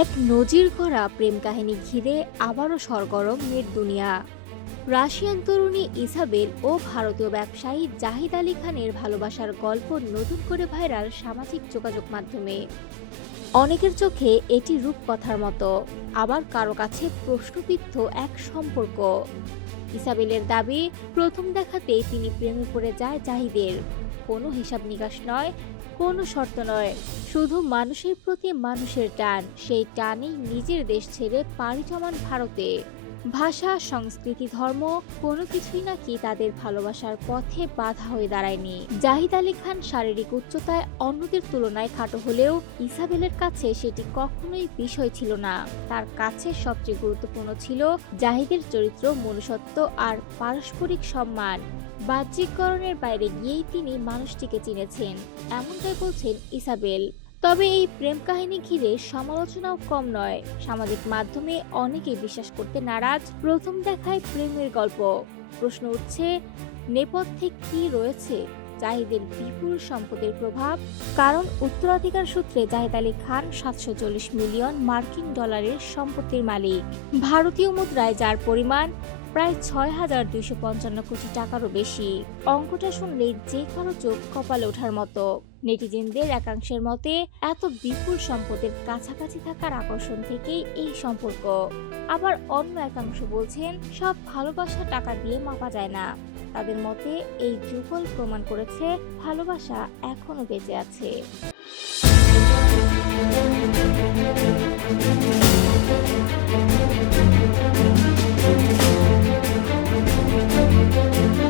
এক নজির করা প্রেম কাহিনী ঘিরে আবারও সরগরম নেট দুনিয়া। রাশিয়ান তরুণী ইসাবেল ও ভারতীয় ব্যবসায়ী জাহিদ আলী খানের ভালোবাসার গল্প নতুন করে ভাইরাল সামাজিক যোগাযোগ মাধ্যমে। অনেকের চোখে এটি রূপকথার মতো, আবার কারো কাছে প্রশ্নবিদ্ধ এক সম্পর্ক। ইসাবেলের দাবি, প্রথম দেখাতেই তিনি প্রেমে পড়ে যায় জাহিদের। কোনো হিসাব নিকাশ নয়, কোনো শর্ত নয়, শুধু মানুষের প্রতি মানুষের টান। সেই টানেই নিজের দেশ ছেড়ে পাড়ি জমান ভারতে। ভাষা, সংস্কৃতি, ধর্ম কোনো কিছুই নাকি তাদের ভালোবাসার পথে বাধা হয়ে দাঁড়ায়নি। জাহিদ আলী খান শারীরিক উচ্চতায় অন্যদের তুলনায় খাটো হলেও ইসাবেলের কাছে সেটি কখনোই বিষয় ছিল না। তার কাছে সবচেয়ে গুরুত্বপূর্ণ ছিল জাহিদের চরিত্র, মনুষ্যত্ব আর পারস্পরিক সম্মান। বাহ্যিককরণের বাইরে গিয়েই তিনি মানুষটিকে চিনেছেন, এমনটাই বলছেন ইসাবেল। তবে এই প্রেম কাহিনী ঘিরে সমালোচনাও কম নয়। সামাজিক মাধ্যমে অনেকেই বিশ্বাস করতে নারাজ প্রথম দেখায় প্রেমের গল্প। প্রশ্ন উঠছে, নেপথ্যে কি রয়েছে? জাহিদের বিপুল সম্পদের প্রভাব। কারণ উত্তরাধিকার সূত্রে জাহিদ আলী খান 740 মিলিয়ন মার্কিন ডলারের সম্পত্তির মালিক। ভারতীয় মুদ্রায় যার পরিমাণ প্রায় 6,255 কোটি টাকারও বেশি। অঙ্কটা শুনলেই যে কারো চোখ কপালে ওঠার মতো। নেটিজেনদের একাংশের মতে, এত বিপুল সম্পদের কাছাকাছি থাকার আকর্ষণ থেকেই এই সম্পর্ক। আবার অন্য একাংশ বলছেন, সব ভালোবাসা টাকা দিয়ে মাপা যায় না। তাদের মতে এই যুগল প্রমাণ করেছে ভালোবাসা এখনো বেঁচে আছে।